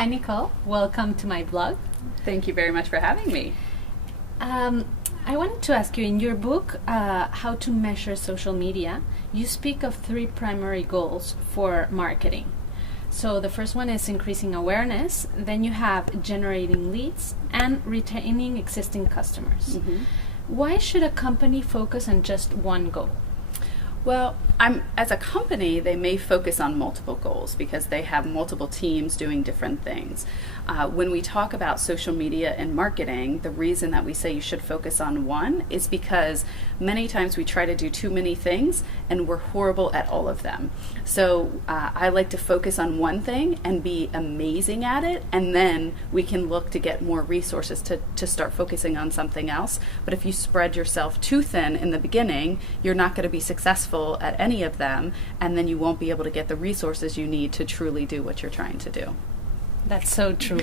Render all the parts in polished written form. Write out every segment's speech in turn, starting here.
Hi, Nicole. Welcome to my blog. Thank you very much for having me. I wanted to ask you, in your book, How to Measure Social Media, you speak of three primary goals for marketing. So the first one is increasing awareness, then you have generating leads, and retaining existing customers. Mm-hmm. Why should a company focus on just one goal? Well, as a company, they may focus on multiple goals because they have multiple teams doing different things. When we talk about social media and marketing, the reason that we say you should focus on one is because many times we try to do too many things and we're horrible at all of them. So I like to focus on one thing and be amazing at it, and then we can look to get more resources to start focusing on something else. But if you spread yourself too thin in the beginning, you're not going to be successful at any of them, and then you won't be able to get the resources you need to truly do what you're trying to do. That's so true.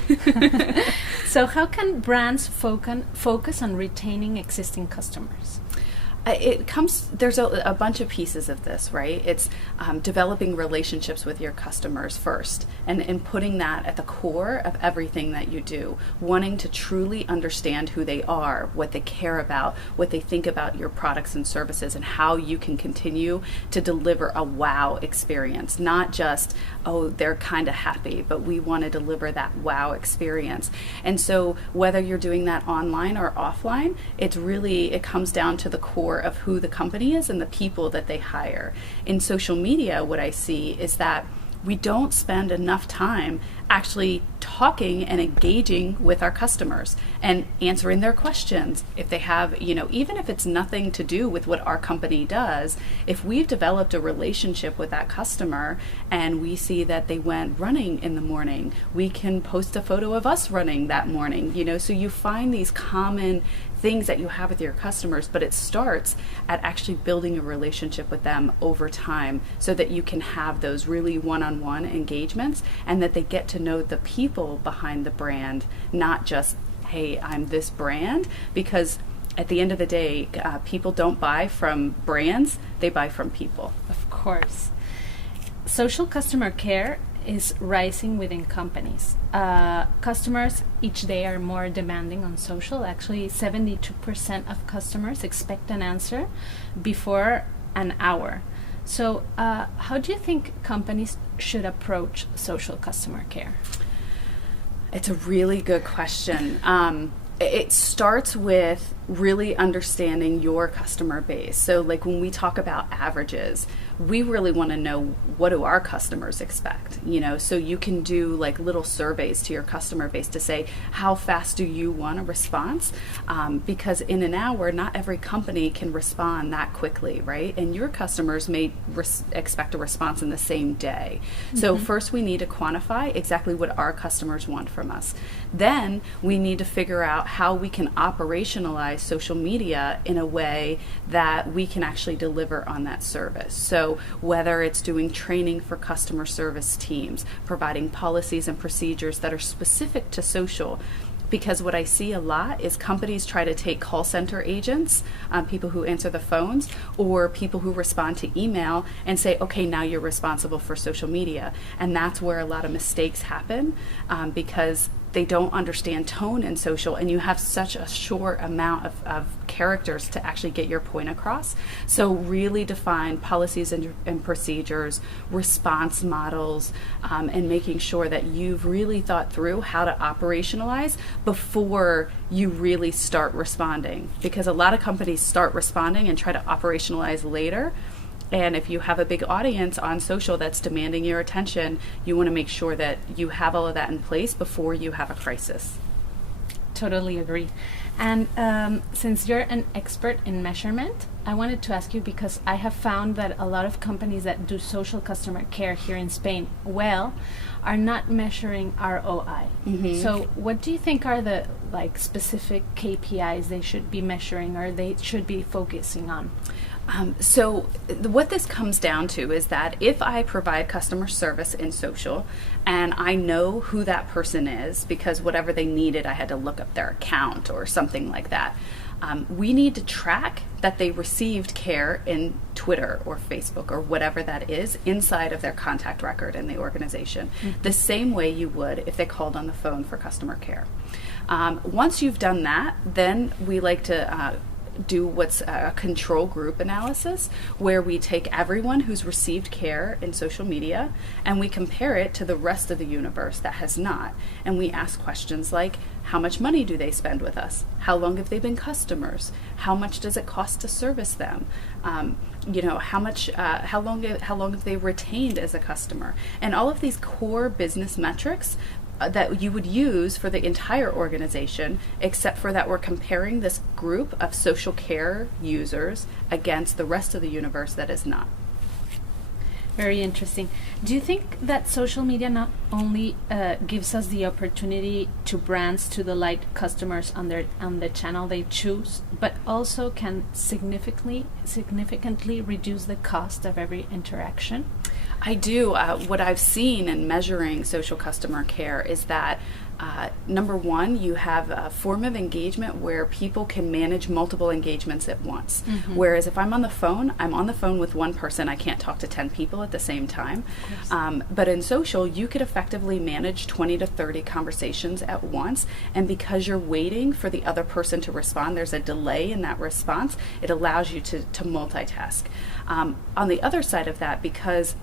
So how can brands focus on retaining existing customers? There's a bunch of pieces of this, right? It's developing relationships with your customers first and putting that at the core of everything that you do, wanting to truly understand who they are, what they care about, what they think about your products and services, and how you can continue to deliver a wow experience, not just, oh, they're kind of happy, but we want to deliver that wow experience. And so whether you're doing that online or offline, it comes down to the core of who the company is and the people that they hire. In social media, what I see is that we don't spend enough time actually talking and engaging with our customers and answering their questions. If they have, even if it's nothing to do with what our company does, if we've developed a relationship with that customer and we see that they went running in the morning, we can post a photo of us running that morning, so you find these common things that you have with your customers, but it starts at actually building a relationship with them over time so that you can have those really one-on-one engagements and that they get to know the people behind the brand, not just, hey, I'm this brand, because at the end of the day, people don't buy from brands, they buy from people. Of course. Social customer care is rising within companies. Customers each day are more demanding on social. Actually, 72% of customers expect an answer before an hour. So how do you think companies should approach social customer care? It's a really good question. It starts with really understanding your customer base. So like when we talk about averages, we really want to know, what do our customers expect? So you can do like little surveys to your customer base to say, how fast do you want a response? Because in an hour, not every company can respond that quickly, right? And your customers may expect a response in the same day. Mm-hmm. So first we need to quantify exactly what our customers want from us. Then we need to figure out how we can operationalize social media in a way that we can actually deliver on that service. So whether it's doing training for customer service teams, providing policies and procedures that are specific to social, because what I see a lot is companies try to take call center agents, people who answer the phones, or people who respond to email and say, okay, now you're responsible for social media. And that's where a lot of mistakes happen because they don't understand tone in social, and you have such a short amount of characters to actually get your point across. So really define policies and procedures, response models, and making sure that you've really thought through how to operationalize before you really start responding. Because a lot of companies start responding and try to operationalize later. And if you have a big audience on social that's demanding your attention, you want to make sure that you have all of that in place before you have a crisis. Totally agree. And since you're an expert in measurement, I wanted to ask you, because I have found that a lot of companies that do social customer care here in Spain are not measuring ROI. Mm-hmm. So what do you think are the specific KPIs they should be measuring or they should be focusing on? So what this comes down to is that if I provide customer service in social and I know who that person is because whatever they needed, I had to look up their account or something like that, We need to track that they received care in Twitter or Facebook or whatever that is inside of their contact record in the organization, the same way you would if they called on the phone for customer care. Once you've done that, then we like to do what's a control group analysis, where we take everyone who's received care in social media and we compare it to the rest of the universe that has not. And we ask questions like, how much money do they spend with us? How long have they been customers? How much does it cost to service them? How long have they retained as a customer? And all of these core business metrics that you would use for the entire organization, except for that we're comparing this group of social care users against the rest of the universe that is not. Very interesting. Do you think that social media not only gives us the opportunity to brands to delight customers on the channel they choose, but also can significantly reduce the cost of every interaction? I do. What I've seen in measuring social customer care is that number one, you have a form of engagement where people can manage multiple engagements at once. Whereas if I'm on the phone, I'm on the phone with one person. I can't talk to 10 people at the same time. But in social, you could effectively manage 20 to 30 conversations at once. And because you're waiting for the other person to respond, there's a delay in that response. It allows you to multitask. On the other side of that, because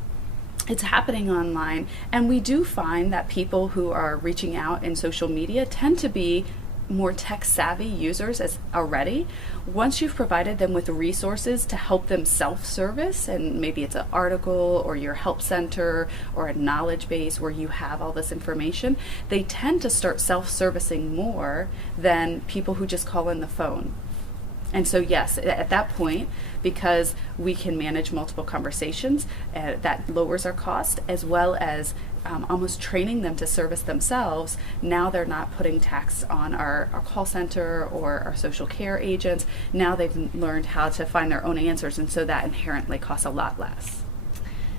it's happening online, and we do find that people who are reaching out in social media tend to be more tech savvy users as already. Once you've provided them with resources to help them self-service, and maybe it's an article or your help center or a knowledge base where you have all this information, they tend to start self-servicing more than people who just call in the phone. And so yes, at that point, because we can manage multiple conversations, that lowers our cost, as well as almost training them to service themselves. Now they're not putting tax on our call center or our social care agents. Now they've learned how to find their own answers, and so that inherently costs a lot less.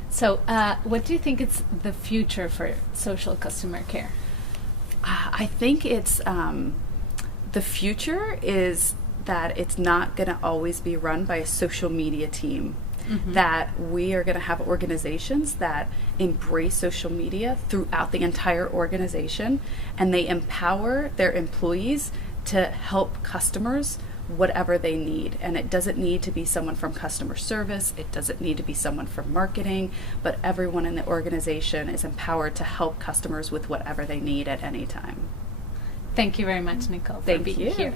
So what do you think is the future for social customer care? I think it's the future is that it's not going to always be run by a social media team. That we are going to have organizations that embrace social media throughout the entire organization, and they empower their employees to help customers whatever they need. And it doesn't need to be someone from customer service, it doesn't need to be someone from marketing, but everyone in the organization is empowered to help customers with whatever they need at any time. Thank you very much, Nichole, for being here.